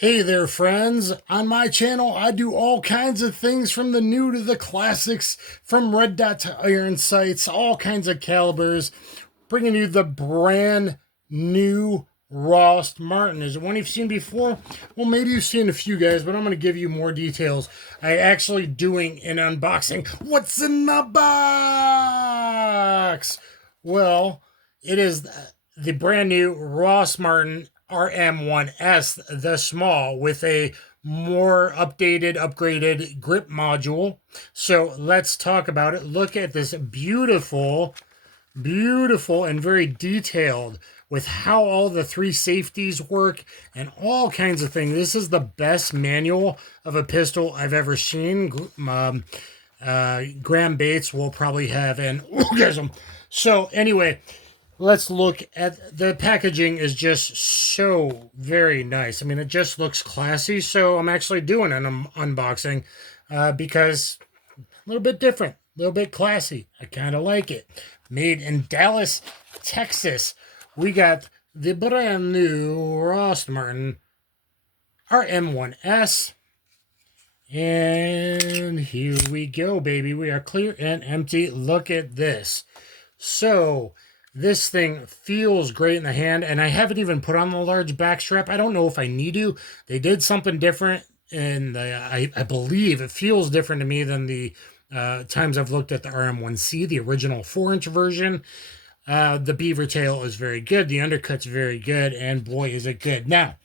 Hey there, friends. On my channel, I do all kinds of things from the new to the classics, from red dot to iron sights, all kinds of calibers, bringing you the brand new ROST Martin. Is it one you've seen before? Well, maybe you've seen a few guys, but I'm going to give you more details. I actually doing an unboxing. What's in the box? Well, it is the brand new ROST Martin RM1S, the small, with a more updated, upgraded grip module. So let's talk about it. Look at this beautiful and very detailed with how all the three safeties work and all kinds of things. This is the best manual of a pistol I've ever seen. grahamBaates will probably have an orgasm. So anyway, let's look at the packaging. Is just so very nice. I mean, it just looks classy. So I'm actually doing an unboxing because a little bit different, a little bit classy. I kind of like it. Made in Dallas, Texas. We got the brand new ROST Martin RM1S. And here we go, baby. We are clear and empty. Look at this. So this thing feels great in the hand, and I haven't even put on the large back strap. I don't know if I need to. They did something different, and I believe it feels different to me than the times I've looked at the RM1C, the original 4-inch version. The beaver tail is very good. The undercut's very good, and boy, is it good. Now,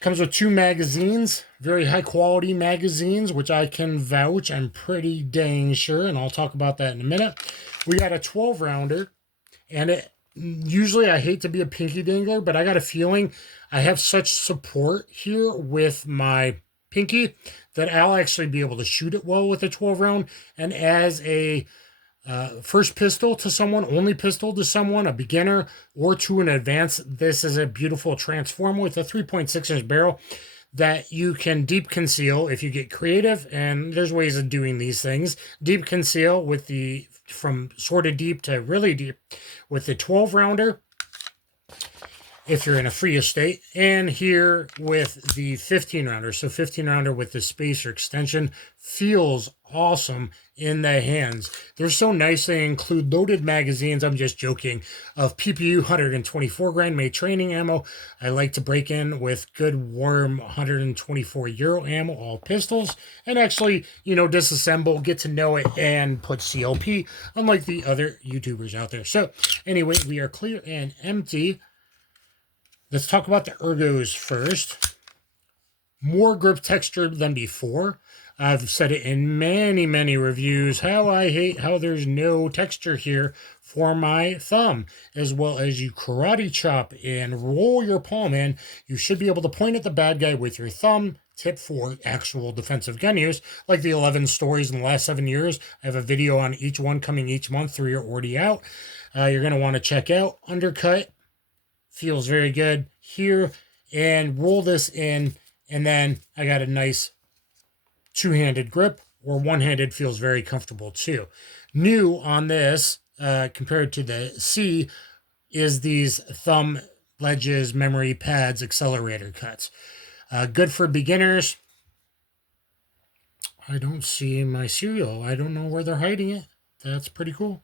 comes with 2 magazines, very high quality magazines, which I can vouch. I'm pretty dang sure, and I'll talk about that in a minute. We got a 12 rounder, and usually I hate to be a pinky dangler, but I got a feeling I have such support here with my pinky that I'll actually be able to shoot it well with a 12 round. And as a first pistol to someone, only pistol to someone, a beginner, or to an advanced, this is a beautiful transform with a 3.6-inch barrel that you can deep conceal if you get creative. And there's ways of doing these things. Deep conceal with the from sort of deep to really deep with the 12 rounder if you're in a free estate, and here with the 15 rounder. So 15 rounder with the spacer extension feels awesome in the hands. They're so nice. They include loaded magazines. I'm just joking. Of PPU 124 grain made training ammo. I like to break in with good warm 124 Euro ammo, all pistols, and actually, disassemble, get to know it, and put CLP, unlike the other YouTubers out there. So anyway, we are clear and empty. Let's talk about the Ergos first. More grip texture than before. I've said it in many reviews how I hate how there's no texture here for my thumb. As well as you karate chop and roll your palm in, you should be able to point at the bad guy with your thumb. Tip for actual defensive gun use, like the 11 stories in the last 7 years. I have a video on each one coming each month. 3 are already out. You're going to want to check out. Undercut feels very good here, and roll this in, and then I got a nice two-handed grip, or one-handed feels very comfortable too. New on this compared to the C is these thumb ledges, memory pads, accelerator cuts. Good for beginners. I don't see my serial. I don't know where they're hiding it. That's pretty cool.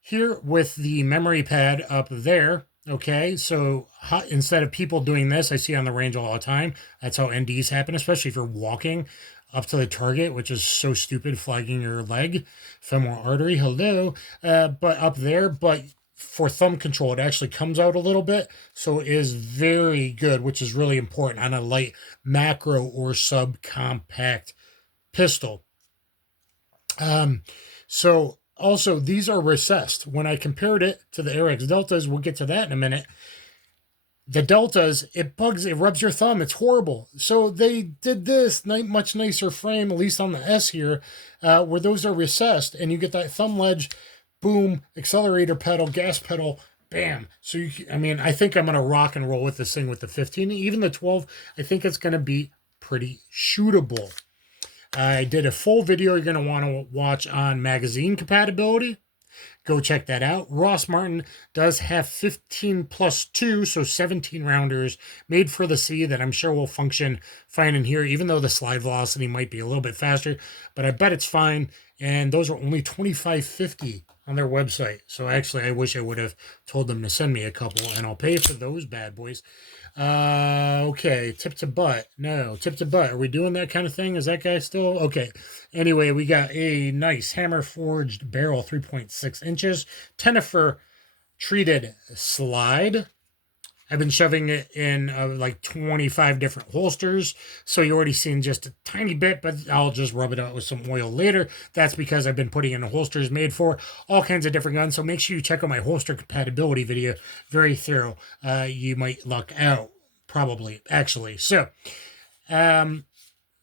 Here with the memory pad up there, okay, so instead of people doing this, I see on the range all the time. That's how NDs happen, especially if you're walking up to the target, which is so stupid, flagging your leg, femoral artery, hello. But up there, but for thumb control, it actually comes out a little bit, so it is very good, which is really important on a light macro or subcompact pistol. So also, these are recessed. When I compared it to the Arex Deltas, we'll get to that in a minute. The Deltas, it rubs your thumb. It's horrible. So they did this much nicer frame, at least on the S here, where those are recessed, and you get that thumb ledge, boom, accelerator pedal, gas pedal, bam. So, I think I'm going to rock and roll with this thing with the 15. Even the 12, I think it's going to be pretty shootable. I did a full video you're going to want to watch on magazine compatibility. Go check that out. Ross Martin does have 15+2, so 17 rounders made for the sea that I'm sure will function fine in here, even though the slide velocity might be a little bit faster, but I bet it's fine. And those are only $25.50 on their website. So actually, I wish I would have told them to send me a couple, and I'll pay for those bad boys. Okay, tip to butt. No, tip to butt. Are we doing that kind of thing? Is that guy still? Okay. Anyway, we got a nice hammer forged barrel, 3.6 inches, Tenifer treated slide. I've been shoving it in like 25 different holsters, so you already seen just a tiny bit, but I'll just rub it out with some oil later. That's because I've been putting in holsters made for all kinds of different guns, so make sure you check out my holster compatibility video. Very thorough. You might luck out, probably, actually. So,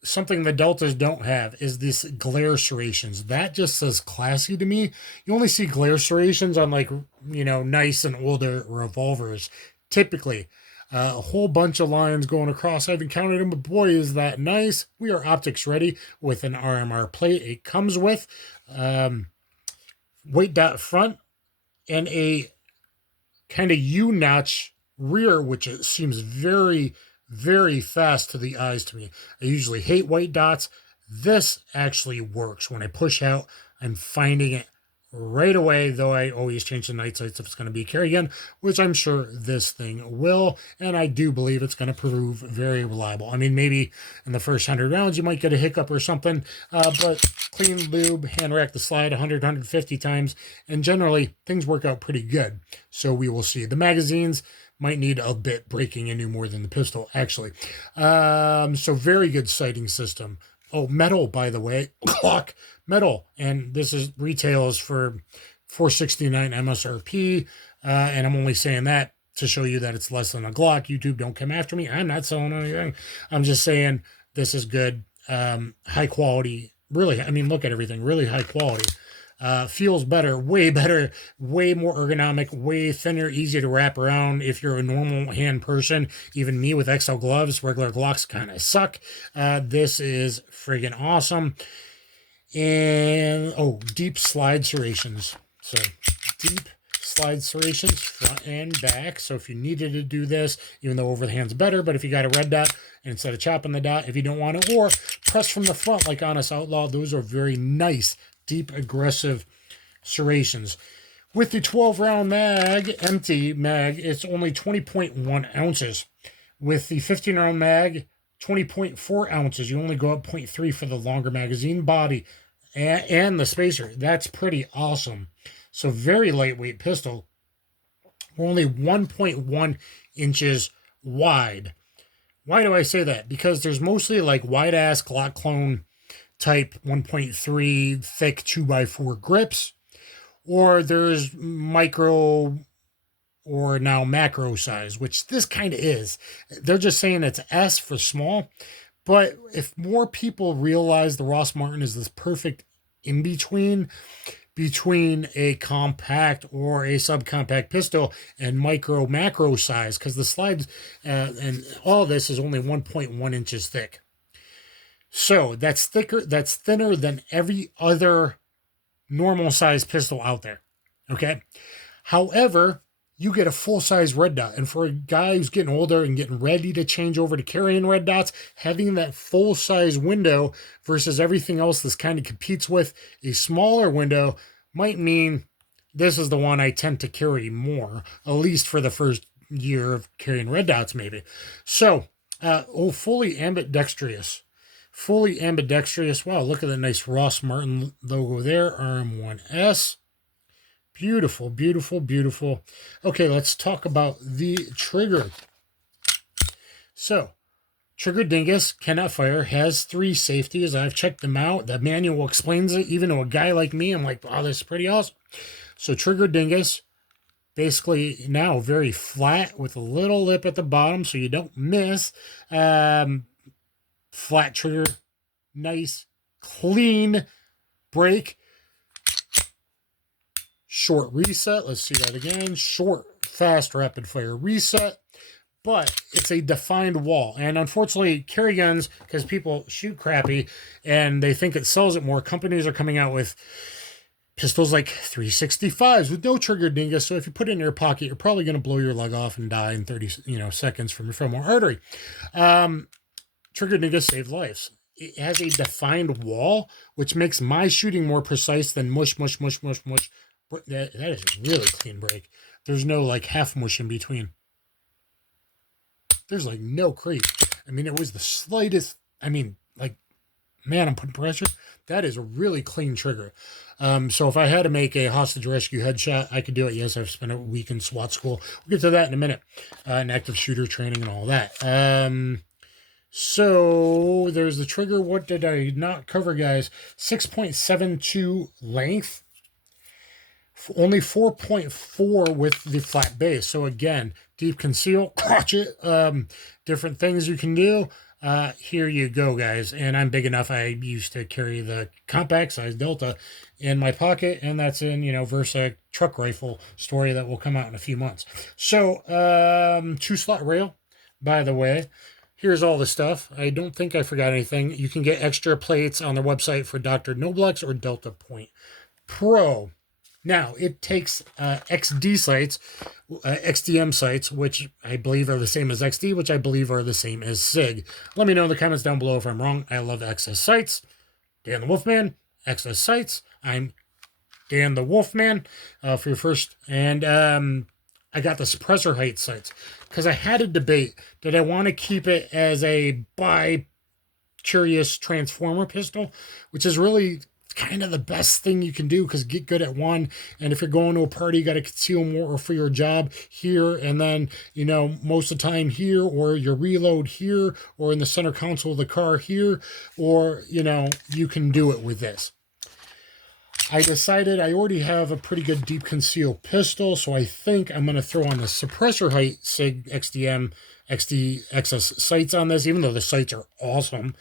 something the Deltas don't have is this glare serrations. That just says classy to me. You only see glare serrations on, like, you know, nice and older revolvers. Typically, a whole bunch of lines going across. I haven't counted them, but boy, is that nice. We are optics ready with an RMR plate. It comes with weight dot front and a kind of U-notch rear, which it seems very, very fast to the eyes to me. I usually hate white dots. This actually works. When I push out, I'm finding it right away, though I always change the night sights if it's going to be a carry gun, which I'm sure this thing will, and I do believe it's going to prove very reliable. I mean, maybe in the first 100 rounds you might get a hiccup or something, but clean lube, hand rack the slide 100, 150 times, and generally things work out pretty good. So we will see. The magazines might need a bit breaking into more than the pistol, actually. So very good sighting system. Oh, metal, by the way. Glock metal. And this is retails for $469 MSRP. And I'm only saying that to show you that it's less than a Glock. YouTube, don't come after me. I'm not selling anything. I'm just saying this is good. High quality. Really, I mean, look at everything. Really high quality. Feels better, way more ergonomic, way thinner, easy to wrap around if you're a normal hand person. Even me with XL gloves, regular Glocks kind of suck. This is friggin' awesome. And, oh, deep slide serrations. So, deep slide serrations, front and back. So if you needed to do this, even though over the hand's better, but if you got a red dot, and instead of chopping the dot, if you don't want to, or press from the front like Honest Outlaw, those are very nice, deep, aggressive serrations. With the 12-round mag, empty mag, it's only 20.1 ounces. With the 15-round mag, 20.4 ounces. You only go up 0.3 for the longer magazine body and the spacer. That's pretty awesome. So very lightweight pistol. We're only 1.1 inches wide. Why do I say that? Because there's mostly like wide-ass Glock clone type 1.3 thick 2x4 grips, or there's micro or now macro size, which this kind of is. They're just saying it's S for small, but if more people realize the Ross Martin is this perfect in-between between a compact or a subcompact pistol and micro macro size, because the slides and all this is only 1.1 inches thick. So that's thinner than every other normal size pistol out there. Okay. However, you get a full-size red dot. And for a guy who's getting older and getting ready to change over to carrying red dots, having that full-size window versus everything else this kind of competes with a smaller window might mean this is the one I tend to carry more, at least for the first year of carrying red dots, maybe. So, fully ambidextrous. Fully ambidextrous. Wow, look at the nice Ross Martin logo there. RM1S. Beautiful, beautiful, beautiful. Okay, let's talk about the trigger. So, trigger dingus, cannot fire, has 3 safeties. I've checked them out. The manual explains it. Even to a guy like me, I'm like, wow, this is pretty awesome. So, trigger dingus, basically now very flat with a little lip at the bottom so you don't miss. Flat trigger, nice, clean break. Short reset. Let's see that again. Short, fast, rapid fire reset. But it's a defined wall. And unfortunately, carry guns, because people shoot crappy and they think it sells it more, companies are coming out with pistols like 365s with no trigger dingus. So if you put it in your pocket, you're probably going to blow your leg off and die in 30 seconds from your femoral artery. Trigger dingus save lives. It has a defined wall, which makes my shooting more precise than mush, mush, mush, mush, mush. That is a really clean break. There's no like half mush in between. There's like no creep. I mean, it was the slightest. I mean, like, man, I'm putting pressure. That is a really clean trigger. So if I had to make a hostage rescue headshot, I could do it. Yes, I've spent a week in SWAT school. We'll get to that in a minute. And active shooter training and all that. So there's the trigger. What did I not cover, guys? 6.72 length. Only 4.4 with the flat base. So again, deep conceal, crotch it, different things you can do. Here you go, guys. And I'm big enough. I used to carry the compact size Delta in my pocket, and that's in, Versa truck rifle story that will come out in a few months. So, 2-slot rail, by the way. Here's all the stuff. I don't think I forgot anything. You can get extra plates on their website for Dr. Noblex or Delta Point Pro. Now, it takes XD sights, XDM sights, which I believe are the same as XD, which I believe are the same as SIG. Let me know in the comments down below if I'm wrong. I love XS sights. Dan the Wolfman, XS sights. I'm Dan the Wolfman for your first. And I got the Suppressor Height sights because I had a debate. Did I want to keep it as a bi-curious transformer pistol, which is really kind of the best thing you can do because get good at one, and if you're going to a party, you got to conceal more for your job here, and then most of the time here, or your reload here, or in the center console of the car here, or you can do it with this. I decided I already have a pretty good deep conceal pistol, so I think I'm going to throw on the Suppressor Height SIG XDM XD XS sights on this, even though the sights are awesome.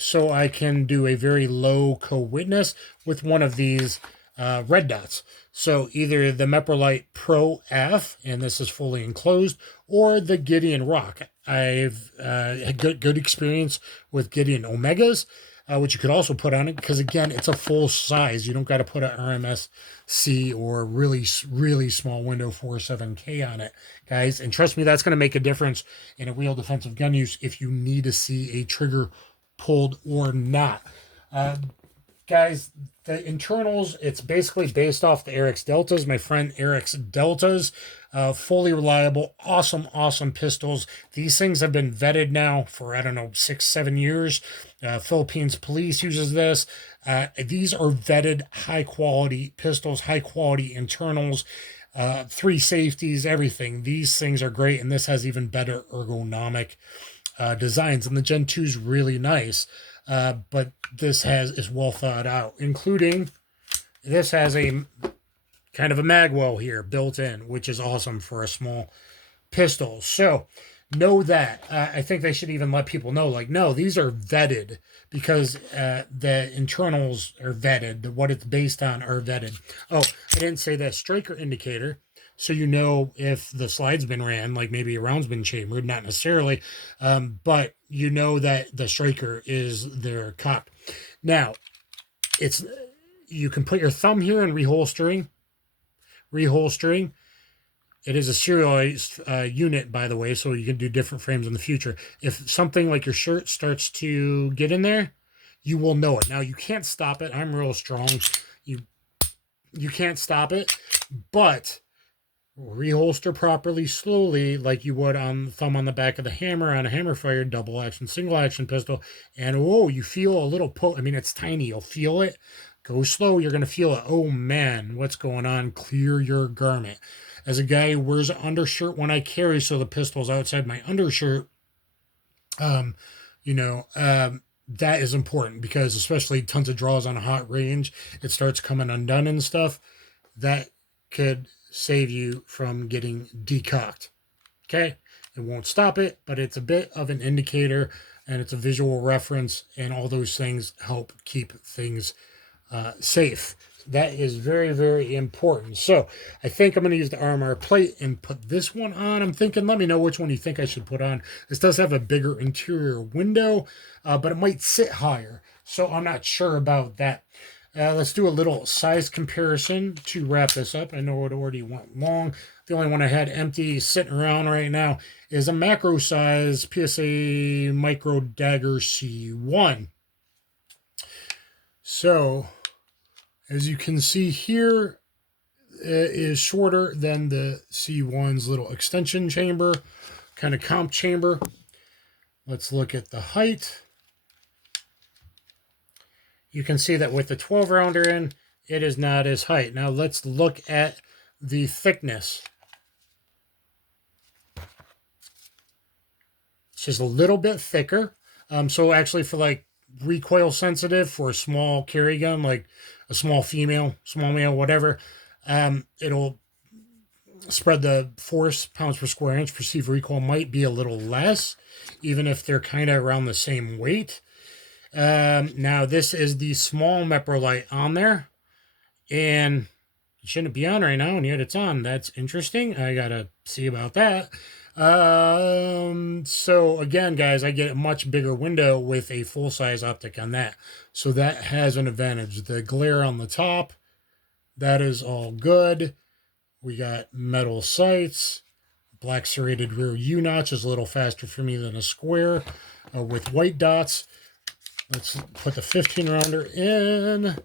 So I can do a very low co-witness with one of these red dots. So either the Meprolite Pro F, and this is fully enclosed, or the Gideon Rock. I've had good experience with Gideon Omegas, which you could also put on it because, again, it's a full size. You don't got to put an RMS-C or really, really small window 47K on it, guys. And trust me, that's going to make a difference in a real defensive gun use if you need to see a trigger pulled or not. Guys, the internals, it's basically based off the Arex Deltas. My friend Arex Deltas, fully reliable, awesome pistols. These things have been vetted now for, 6-7 years. Philippines police uses this. These are vetted high quality pistols, high quality internals, 3 safeties, everything. These things are great, and this has even better ergonomic designs, and the Gen 2 is really nice, but this is well thought out, including this has a kind of a mag well here built in, which is awesome for a small pistol. So know that. I think they should even let people know, like, no, these are vetted because the internals are vetted. What it's based on are vetted. Oh, I didn't say that. Striker indicator. So if the slide's been ran, like maybe a round's been chambered, not necessarily, but that the striker is their cock. Now, you can put your thumb here in reholstering. It is a serialized unit, by the way, so you can do different frames in the future. If something like your shirt starts to get in there, you will know it. Now, you can't stop it. I'm real strong. You can't stop it, but reholster properly slowly like you would on the thumb on the back of the hammer on a hammer fired double action, single action pistol. And you feel a little poke. I mean, it's tiny. You'll feel it. Go slow. You're going to feel it. Oh man, what's going on? Clear your garment. As a guy who wears an undershirt when I carry, so the pistol's outside my undershirt, that is important because especially tons of draws on a hot range, it starts coming undone and stuff. That could save you from getting decocked. Okay, it won't stop it, but it's a bit of an indicator, and it's a visual reference, and all those things help keep things safe. That is very, very important. So I think I'm going to use the RMR plate and put this one on. I'm thinking, let me know which one you think I should put on. This does have a bigger interior window, but it might sit higher, so I'm not sure about that. Let's do a little size comparison to wrap this up. I know it already went long. The only one I had empty sitting around right now is a macro size PSA Micro Dagger C1. So, as you can see here, it is shorter than the C1's little extension chamber, kind of comp chamber. Let's look at the height. You can see that with the 12 rounder in, it is not as height. Now let's look at the thickness. It's just a little bit thicker. So actually for like recoil sensitive for a small carry gun, like a small female, small male, whatever, it'll spread the force pounds per square inch. Perceived recoil might be a little less, even if they're kind of around the same weight. Now this is the small Meprolite on there, and it shouldn't be on right now, and yet it's on. That's interesting. I gotta see about that. So again, guys, I get a much bigger window with a full-size optic on that, so that has an advantage. The glare on the top, that is all good. We got metal sights. Black serrated rear U-notch is a little faster for me than a square with white dots. Let's put the 15 rounder in.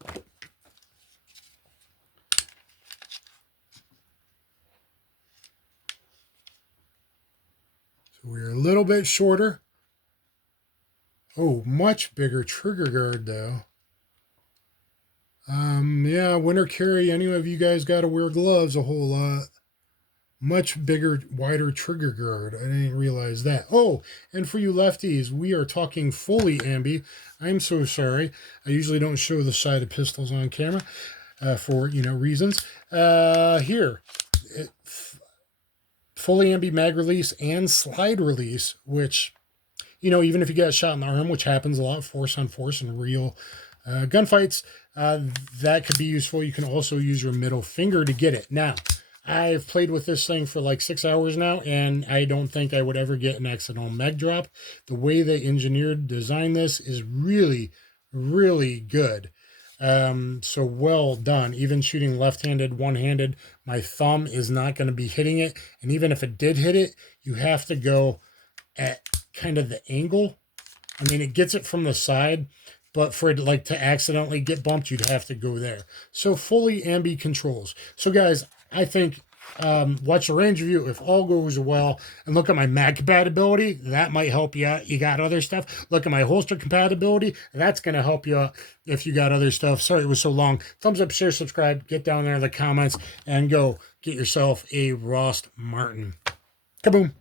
So we're a little bit shorter. Oh, much bigger trigger guard though. Yeah, winter carry, any of you guys got to wear gloves a whole lot. Much bigger, wider trigger guard. I didn't realize that. Oh, and for you lefties, we are talking fully ambi. I'm so sorry. I usually don't show the side of pistols on camera for, reasons. Here, fully ambi mag release and slide release, which, even if you get a shot in the arm, which happens a lot, force on force in real gunfights, that could be useful. You can also use your middle finger to get it. Now, I've played with this thing for like 6 hours now, and I don't think I would ever get an accidental mag drop. The way they designed this is really, really good. So well done. Even shooting left-handed, one-handed, my thumb is not going to be hitting it. And even if it did hit it, you have to go at kind of the angle. I mean, it gets it from the side, but for it like to accidentally get bumped, you'd have to go there. So fully ambi controls. So guys, I think watch the range review if all goes well, and look at my mag compatibility. That might help you out. You got other stuff. Look at my holster compatibility. That's going to help you out if you got other stuff. Sorry it was so long. Thumbs up, share, subscribe. Get down there in the comments and go get yourself a ROST Martin. Kaboom.